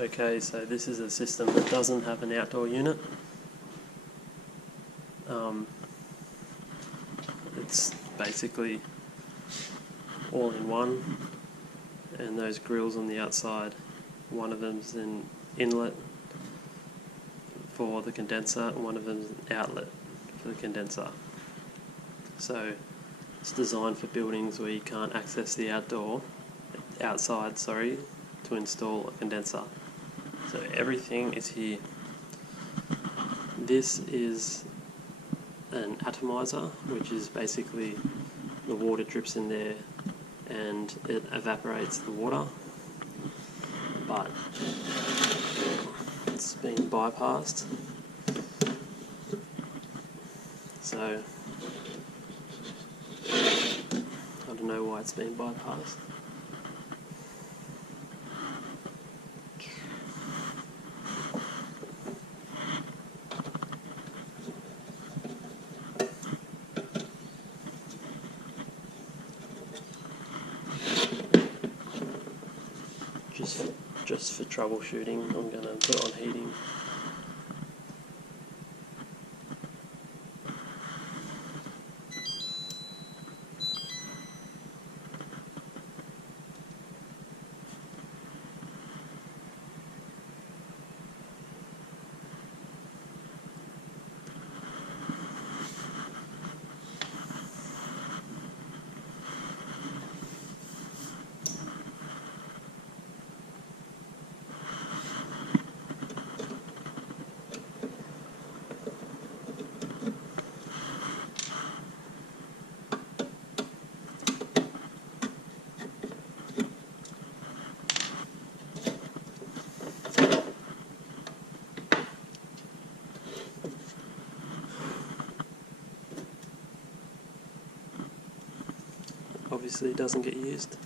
Okay, so this is a system that doesn't have an outdoor unit. It's basically all in one, and those grills on the outside, one of them's an inlet for the condenser and one of them's an outlet for the condenser. So it's designed for buildings where you can't access the outside to install a condenser. So everything is here. This is an atomizer, which is basically the water drips in there and it evaporates the water, but it's been bypassed. So I don't know why it's been bypassed. Just for troubleshooting, I'm going to put on heating. Obviously it doesn't get used.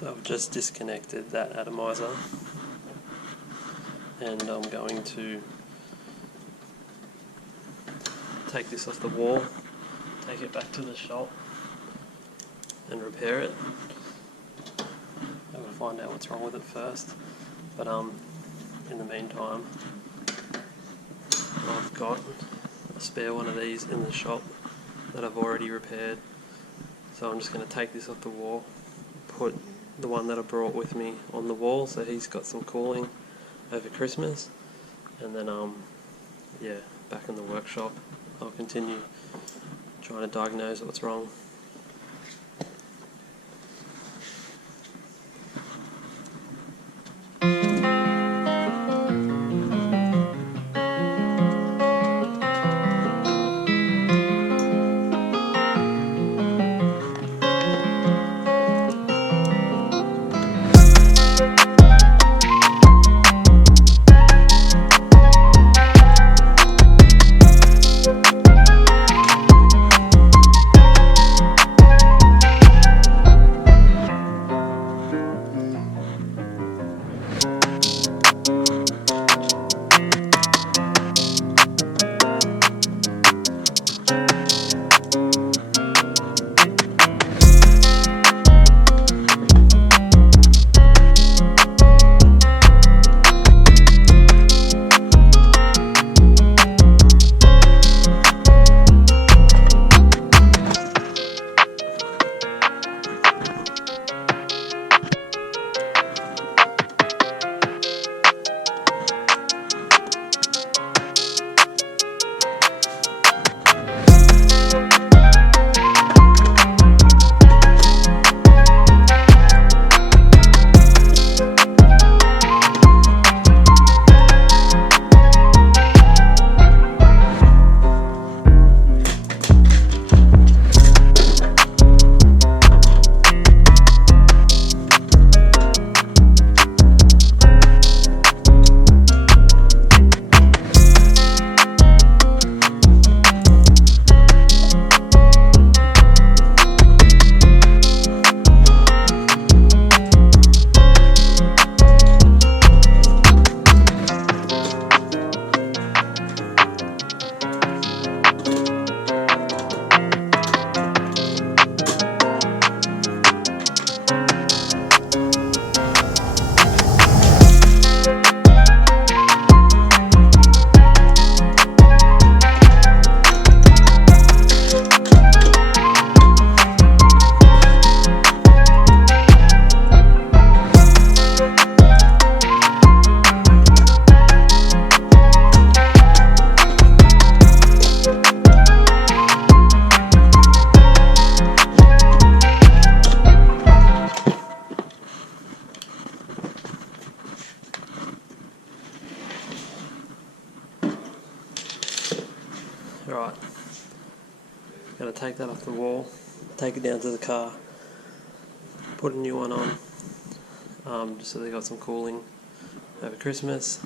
So I've just disconnected that atomizer and I'm going to take this off the wall, take it back to the shop and repair it. I'm going to find out what's wrong with it first, but in the meantime I've got a spare one of these in the shop that I've already repaired. So I'm just going to take this off the wall, put the one that I brought with me on the wall so he's got some cooling over Christmas, and then back in the workshop I'll continue trying to diagnose what's wrong. Alright, going to take that off the wall, take it down to the car, put a new one on, just so they got some cooling over Christmas,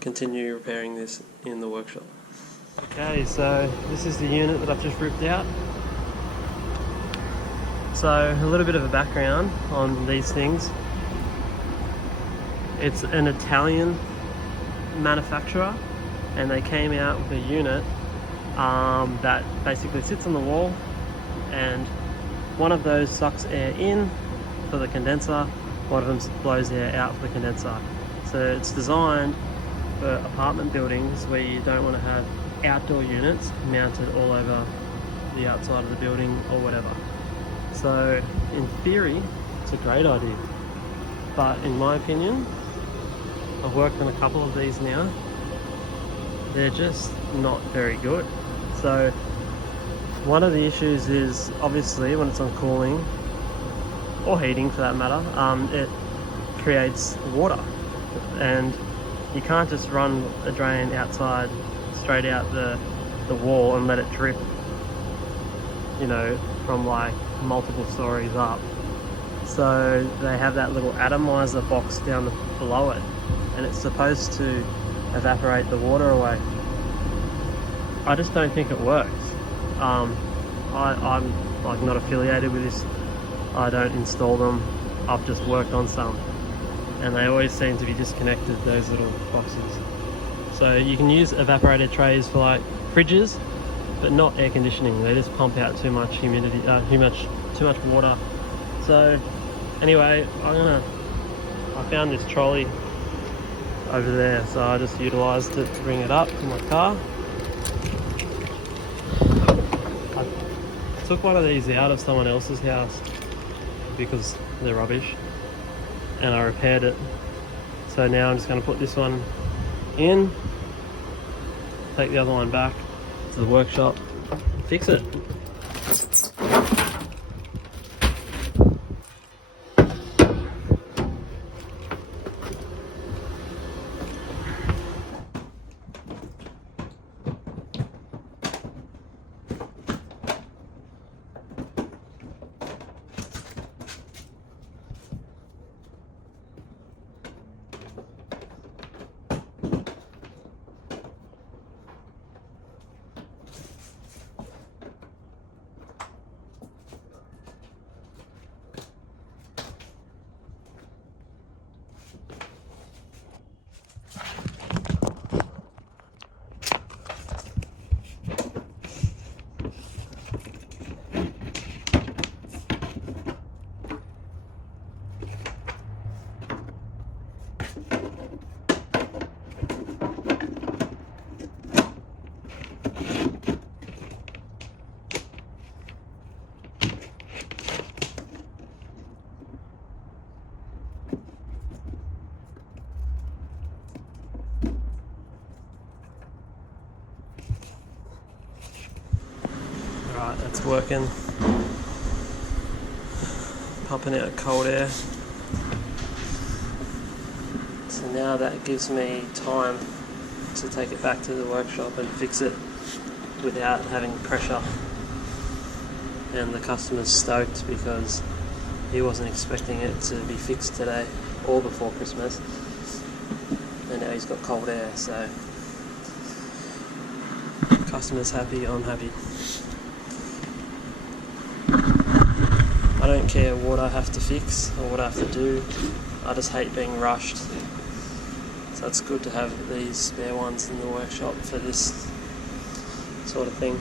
continue repairing this in the workshop. Okay, so this is the unit that I've just ripped out. So a little bit of a background on these things. It's an Italian manufacturer, and they came out with a unit that basically sits on the wall, and one of those sucks air in for the condenser, one of them blows air out for the condenser. So it's designed for apartment buildings where you don't want to have outdoor units mounted all over the outside of the building or whatever. So in theory, it's a great idea, but in my opinion, I've worked on a couple of these now, they're just not very good. So one of the issues is obviously when it's on cooling, or heating for that matter, it creates water, and you can't just run a drain outside straight out the wall and let it drip, you know, from like multiple stories up. So they have that little atomizer box down below it, and it's supposed to evaporate the water away. I just don't think it works. I'm like not affiliated with this. I don't install them. I've just worked on some, and they always seem to be disconnected, those little boxes. So you can use evaporator trays for like fridges, but not air conditioning. They just pump out too much humidity, too much water. So anyway, I found this trolley over there, so I just utilised it to bring it up to my car. I took one of these out of someone else's house because they're rubbish, and I repaired it. So now I'm just going to put this one in, take the other one back to the workshop, fix it. Right, that's working. Pumping out cold air. So now that gives me time to take it back to the workshop and fix it without having pressure. And the customer's stoked because he wasn't expecting it to be fixed today or before Christmas. And now he's got cold air, so customer's happy, I'm happy. I don't care what I have to fix or what I have to do, I just hate being rushed. So it's good to have these spare ones in the workshop for this sort of thing.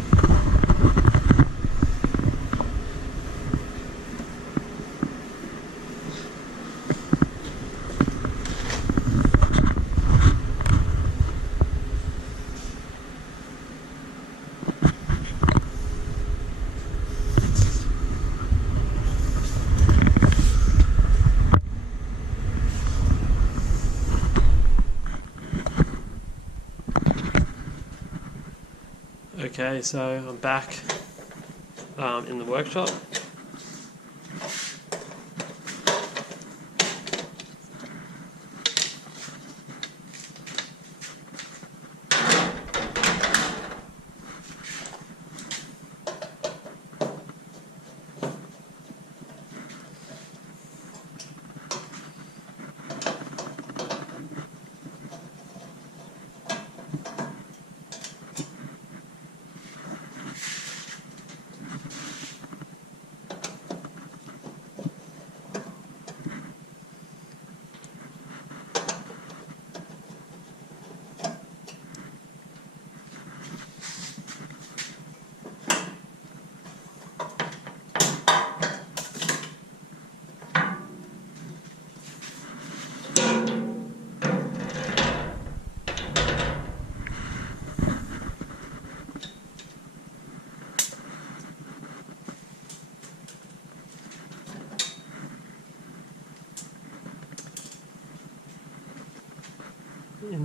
Okay, so I'm back in the workshop.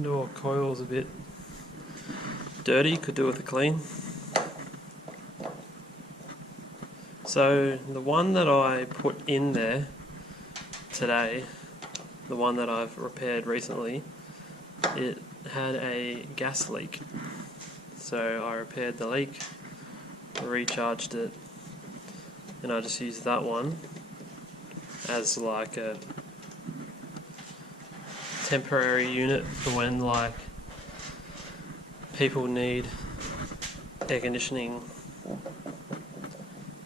indoor coil's a bit dirty, could do with a clean. So the one that I put in there today, the one that I've repaired recently, it had a gas leak. So I repaired the leak, recharged it, and I just used that one as like a temporary unit for when like people need air conditioning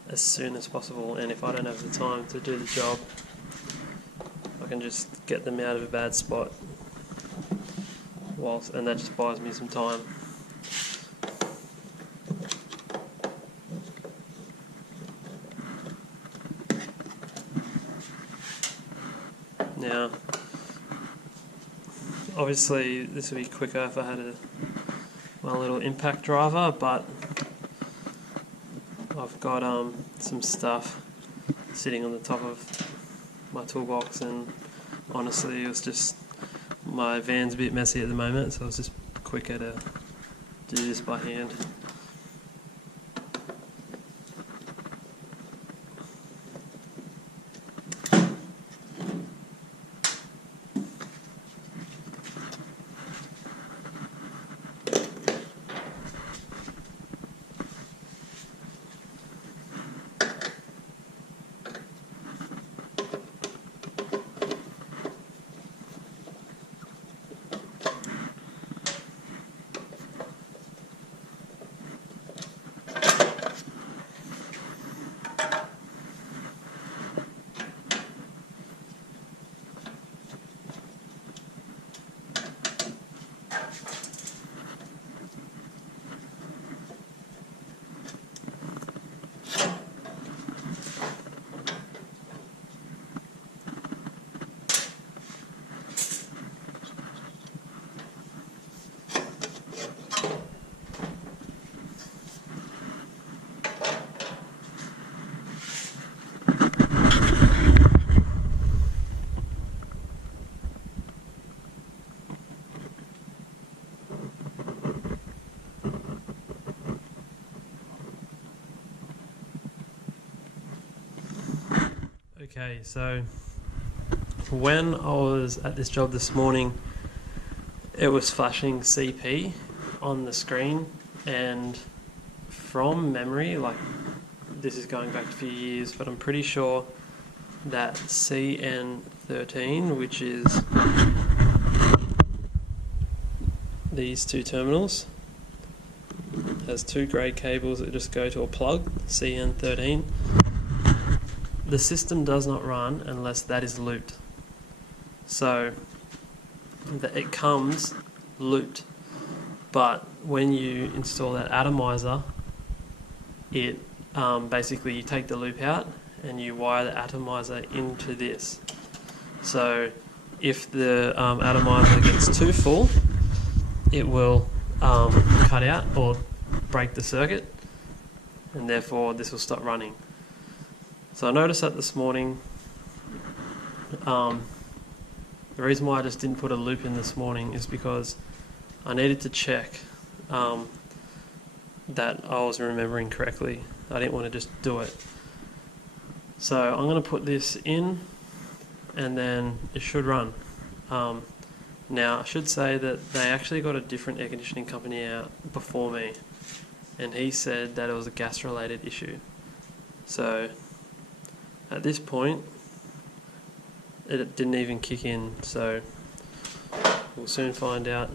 as soon as possible, and if I don't have the time to do the job, I can just get them out of a bad spot and that just buys me some time. Now obviously this would be quicker if I had my little impact driver, but I've got some stuff sitting on the top of my toolbox, and honestly it was just, my van's a bit messy at the moment, so it was just quicker to do this by hand. Okay, so when I was at this job this morning, it was flashing CP on the screen, and from memory, like this is going back a few years, but I'm pretty sure that CN13, which is these two terminals, has two grey cables that just go to a plug, CN13. The system does not run unless that is looped. So it comes looped, but when you install that atomizer, it basically you take the loop out and you wire the atomizer into this. So if the atomizer gets too full, it will cut out or break the circuit, and therefore this will stop running. So I noticed that this morning. The reason why I just didn't put a loop in this morning is because I needed to check that I was remembering correctly. I didn't want to just do it. So I'm going to put this in, and then it should run. Now I should say that they actually got a different air conditioning company out before me, and he said that it was a gas related issue. So at this point it didn't even kick in, so we'll soon find out.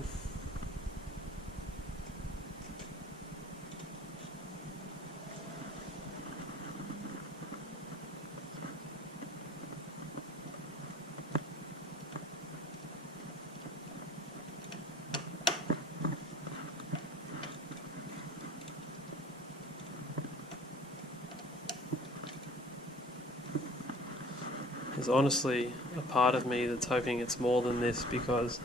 There's honestly a part of me that's hoping it's more than this, because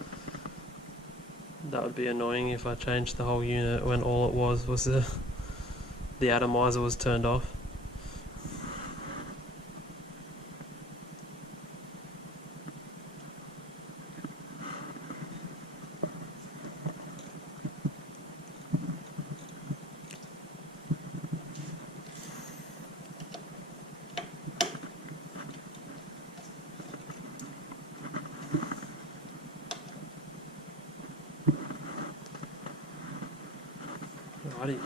that would be annoying if I changed the whole unit when all it was the atomizer was turned off. Righty.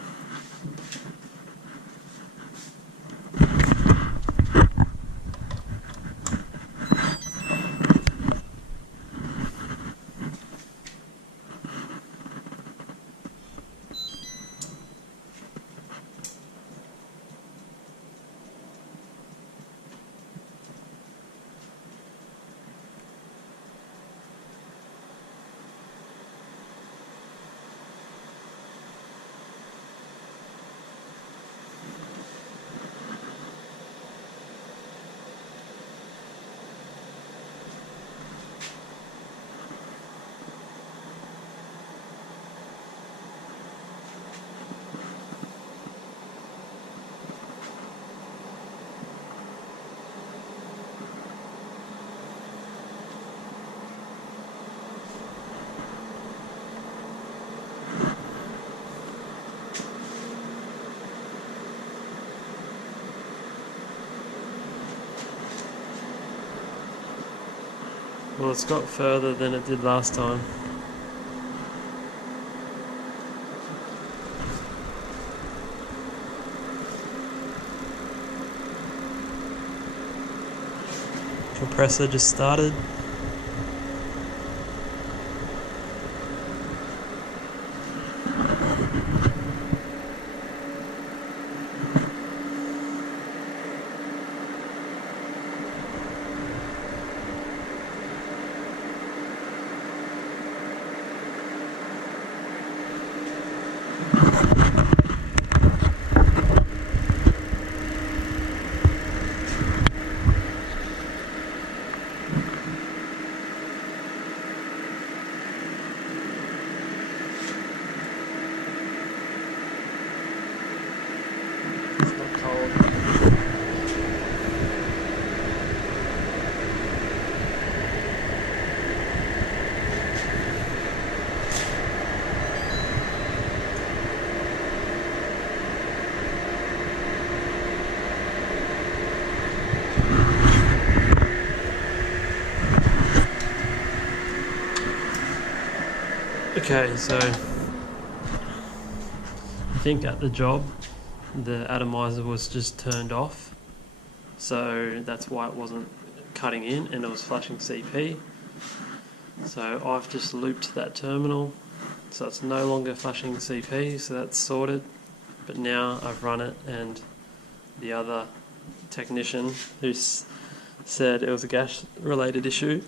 Well, it's got further than it did last time. Compressor just started. It's not cold. Okay, so I think at the job the atomizer was just turned off, so that's why it wasn't cutting in and it was flashing CP. So I've just looped that terminal, so it's no longer flashing CP, so that's sorted. But now I've run it, and the other technician who said it was a gas related issue,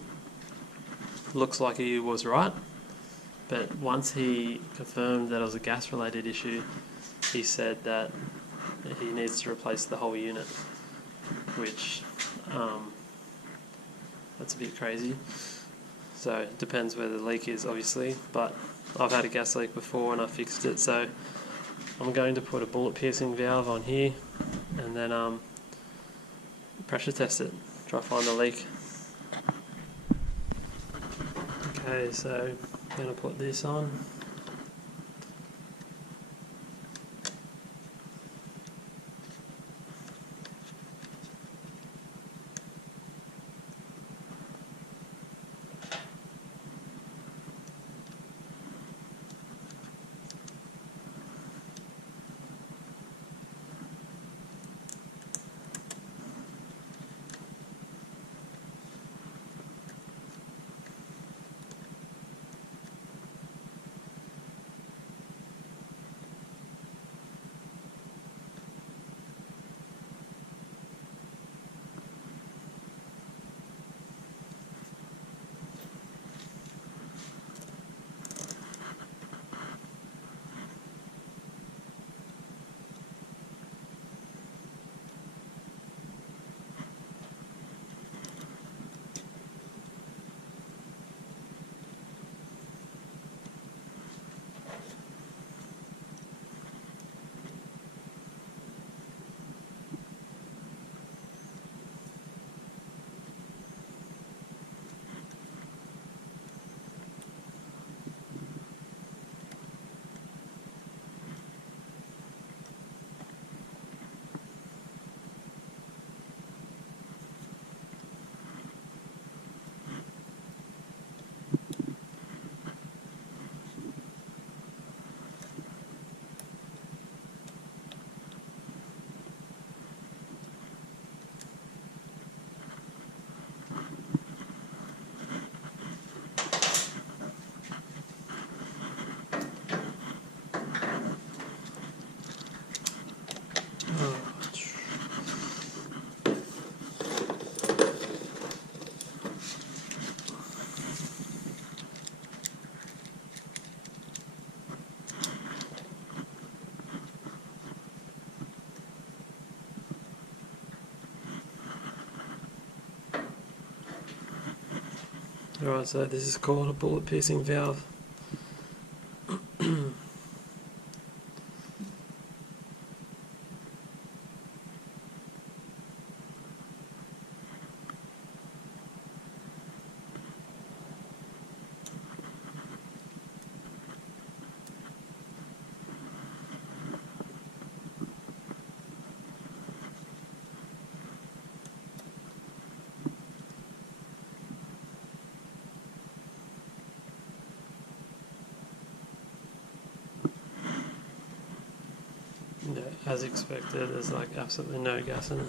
looks like he was right. But once he confirmed that it was a gas related issue, he said that he needs to replace the whole unit, which that's a bit crazy. So it depends where the leak is, obviously, but I've had a gas leak before and I fixed it, so I'm going to put a bullet piercing valve on here and then pressure test it, try to find the leak. Okay, so I'm going to put this on. Alright, so this is called a bullet piercing valve. Yeah, as expected, there's like absolutely no gas in it.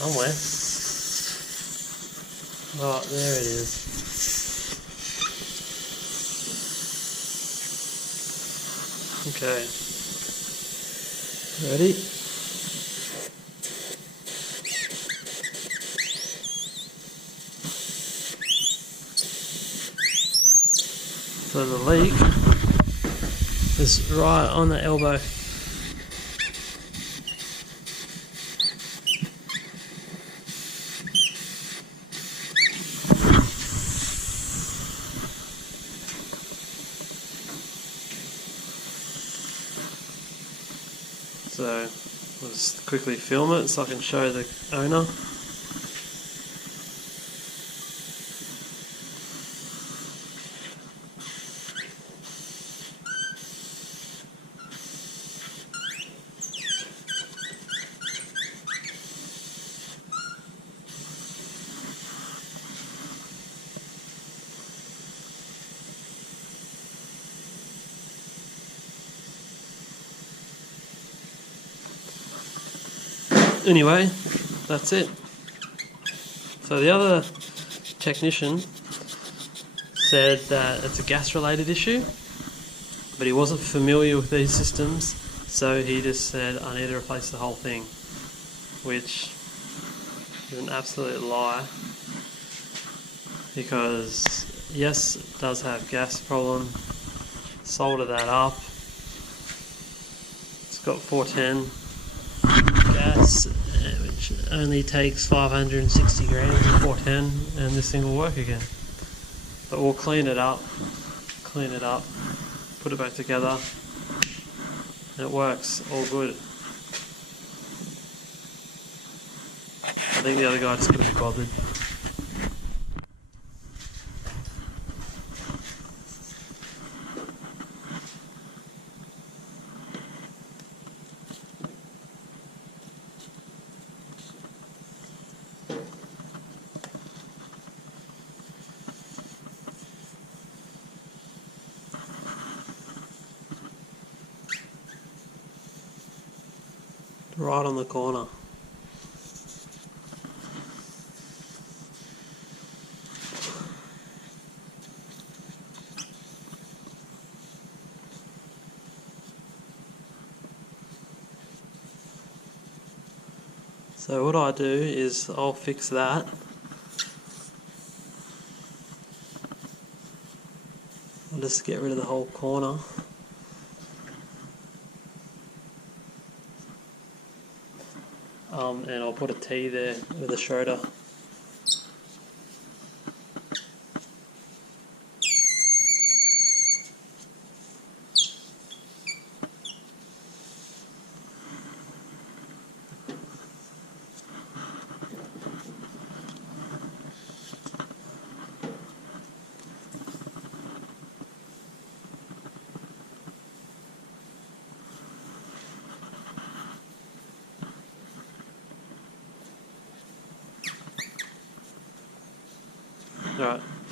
Somewhere. Oh, there it is. Okay. Ready? So the leak is right on the elbow. So I'll just quickly film it so I can show the owner. Anyway, that's it. So the other technician said that it's a gas related issue, but he wasn't familiar with these systems, so he just said I need to replace the whole thing, which is an absolute lie, because yes, it does have gas problem. Solder that up. It's got 410 gas, which only takes 560 grams of 410, and this thing will work again. But we'll clean it up, put it back together, and it works, all good. I think the other guy just couldn't be bothered. Right on the corner. So what I do is I'll fix that. I'll just get rid of the whole corner. And I'll put a T there with a Schroeder.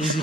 Easy.